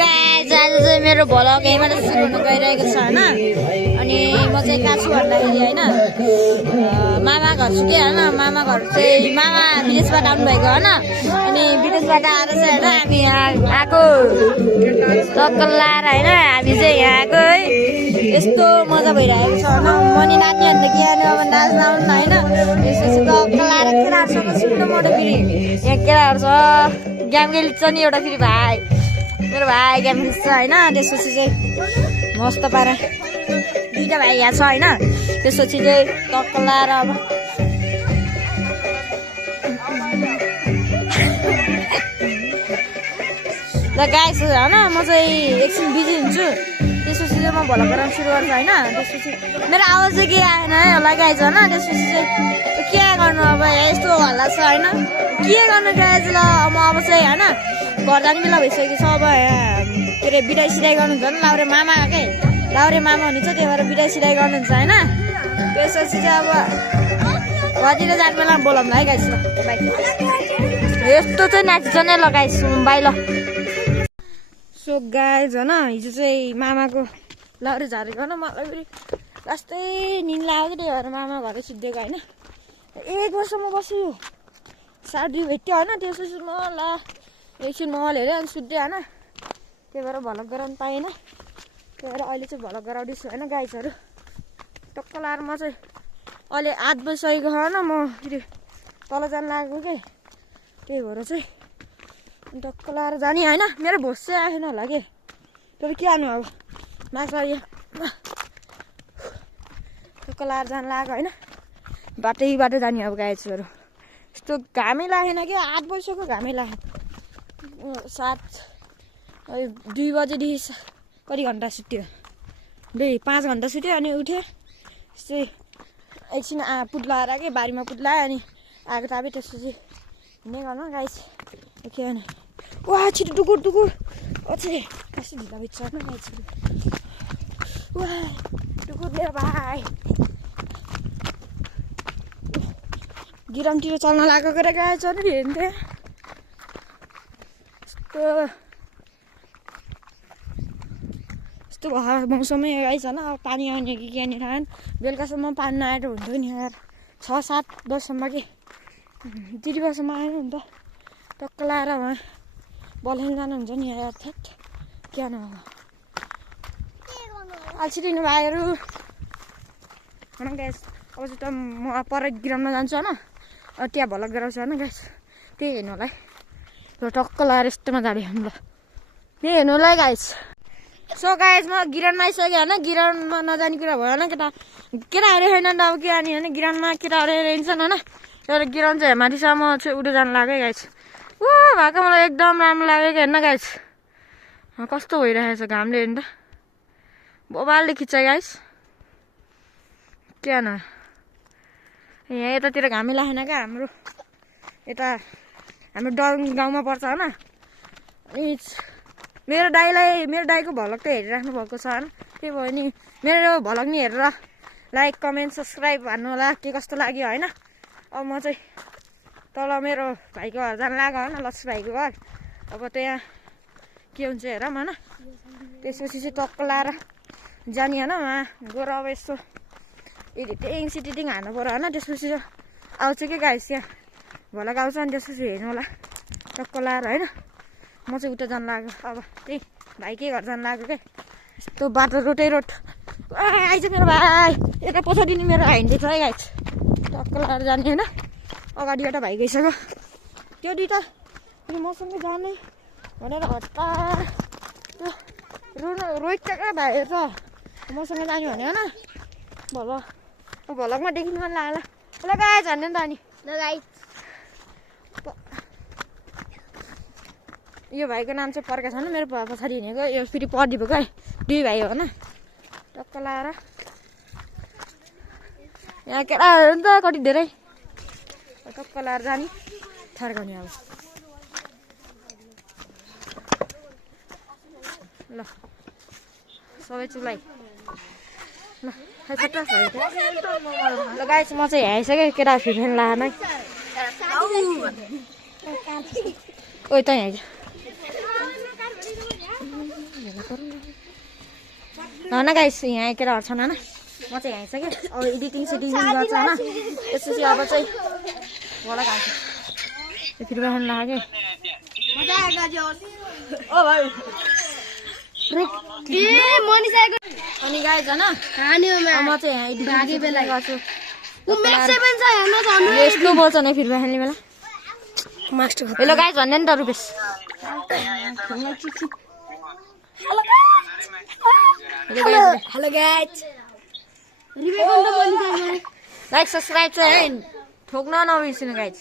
guys आज चाहिँ मेरो भ्लग यहीँबाट सुरु हुन गइरहेको छ हैन अनि म चाहिँ कहाँ छु भन्दाखेरि हैन मामा घर छु के हैन मामा घर चाहिँ मामा विदेशबाट आउनु भएको हैन अनि विदेशबाट आएर चाहिँ हैन हामी यहाँ आएको टक्कर लाएर हैन हामी चाहिँ यहाँ आएको है यस्तो मजा भइरहेको छ हैन मनी नाच्ने अन्त के अनि अब नाच्न आउनु हैन यसपछि टक्कर लाएर केटाहरुसँग सुन्नु म फेरि यहाँ केटाहरु छ गेम खेल्छ नि एउटा फेरि भाइ मेरो भाइ गेम खेल्छ हैन त्यसपछि चाहिँ मस्त पारा दुईटा भाइ यहाँ छ हैन त्यसपछि चाहिँ टक्क लाएर अब ल गाइस हैन म चाहिँ एकछिन बिजी हुन्छु त्यसपछि चाहिँ म भ्लग गर्न सुरु गर्छु हैन त्यसपछि मेरो आवाज चाहिँ के आएन है होला गाइस हैन त्यसपछि चाहिँ के गर्नु अब यस्तो हल्ला छ हैन के गर्नु गाइस ल म अब चाहिँ हैन घर जाने बेला भइसकेको छ अब के अरे बिदाई सिदाई गर्नुहुन्छ नि लाउरे मामा के लाउरे मामा हुनुहुन्छ त्यही भएर बिदाई सिदाई गर्नुहुन्छ हैन त्यसपछि चाहिँ अब घरतिर जाने बेला बोलाउँ है गाइस ल बाइ यस्तो चाहिँ नाच्छ नै ल गाइस बाइ ल सो गाइस हैन हिजो चाहिँ मामाको लाउरे झारेको हैन मलाई फेरि लास्टै निन्द लाग्यो त्यही भएर मामा घरै सुत्दिएको हैन 1 वर्षमा बस्यो साडी भेट्यो हैन त्यसपछि म ला एकछिन मोबाइल हेरेँ अनि सुत्दै हैन त्यही भएर भ्लग गराउनु पाएन त्यही भएर अहिले चाहिँ भ्लग गराउँदैछु हैन गाइसहरू टक्क लाएर म चाहिँ अहिले 8 बजिसकेको छ हैन म फेरि तल जान लागेको के त्यही भएर चाहिँ टक्क लाएर जाने हैन मेरो भोस चाहिँ आएन होला के तर के आनु अब माछा टक्क लाएर जान लाग्यो हैन बाटै जाने अब गाइसहरू यस्तो घामै लागेन कि 8 बजीसक्यो घामै लाग्यो 2 बजेदेखि कति घन्टा सुत्यो 5 घन्टा सुत्यो अनि उठ्यो यस्तै एकछिन पुत्लाएर के बारीमा पुत्लायो अनि आगो तापे त्यसपछि हिँड्ने गर्नु गाइस के भने वा छिटो टुकुर अझै कस्तो ढिला बिच न गाइसहरू वा टुकुर मेरो भाइ गिरामतिर चल्न लागेको रे गाइसहरू हेर्दै यस्तो मौसमै गाइस हैन अब पानी आउने कि के नि थाहा बेलुकासम्म पानी नआएर हुन्थ्यो नि यार 6-7 बजीसम्म कि 3 बजीसम्म आएन नि त टक्क लाएर उहाँ बलहेन जानुहुन्छ नि यार थेट के न अल्छी दिनु भाइहरू हैन गाइस अब चाहिँ त म पर ग्राउन्डमा जान्छु हैन त्यहाँ भ्लग गराउँछु हैन गाइस त्यही हेर्नु होला है टक्क लाएर यस्तोमा जाने ल त्यही हेर्नु होला है गाइस सो गाइस म गिराउन्डमा आइसकेँ होइन गिराउन्डमा नजाने कुरा भयो होइन केटाहरू छैन नि त अब के आने होइन गिराउन्डमा केटाहरू हिँड्छन् होइन एउटा गिराउन्ड चाहिँ माथिसम्म चाहिँ उठो जानु लाग्यो गाइस ऊ भएको मलाई एकदम राम्रो लाग्यो कि हेर्न गाइस कस्तो भइरहेको छ घामले हेर्नु त बोबालले खिच्छ गाइस के न यहाँ यतातिर घामै लागेन क्या हाम्रो यता हाम्रो डन गाउँमा पर्छ होइन अनि मेरो दाइको भ्लग त हेरिराख्नु भएको छ होइन त्यही भयो नि मेरो भ्लग नि हेरेर लाइक कमेन्ट सब्सक्राइब भन्नु होला के कस्तो लाग्यो होइन अब म चाहिँ तल मेरो भाइको घर जान लाग्यो होइन लक्ष्मी भाइको घर अब त्यहाँ के हुन्छ हेरौँ होइन त्यसपछि चाहिँ टक्क लाएर जाने होइन उहाँ गएर अब यस्तो एडिटिङ सिटिङ हान्नु पऱ्यो होइन त्यसपछि आउँछ कि गाइस यहाँ भ्लग आउँछ अनि त्यसपछि हेर्नु होला टक्क लाएर होइन म चाहिँ उता जानु लाग्यो अब त्यही भाइकै घर जानु लाग्यो क्या यस्तो बाटो रोटै रोड आइज मेरो भाइ यता पछाडि नि मेरो हिँड्दैछ है गाइस टक्क लाएर जाने होइन अगाडि एउटा भाइ गइसक्यो त्यो दुइटा मसँगै जाने भनेर हतार त्यो रोहित कहाँ भाइहरू छ मसँग जाने भने होइन भ्लगमा देखिनु मन लाग्यो ल गाइस भन्ने नि त अनि ल गाइस यो भाइको नाम चाहिँ प्रकाश होइन मेरो पछाडि हिँडेको यो फेरि पढिदिएको है 2 भाइ हो होइन टक्क लाएर यहाँ केटाहरू नि त कति धेरै टक्क लाएर जाने थर्काउने अब ल सबै चुलाइ ल गाइस म चाहिँ यहाँ आइसकेँ केटा फिर्ने लान ओइ त यहाँ होइन गाइस यहाँ केटाहरू छन् होइन म चाहिँ यहाँ आइसकेँ अब एडिटिङ सेटिङ गर्छ होइन त्यसपछि अब चाहिँ मलाई खान्छ फेरि खानु लाग्यो अनि गाइस होइन म चाहिँ यहाँ एडिटिङ बेला गर्छु यस्तो बोल्छ नि फेरि खाने बेला मास्टर हेलो गाइस भन्ने नि त Rupesh hello guys like subscribe चाहिँ ठोक्न नबिर्सिनु गाइस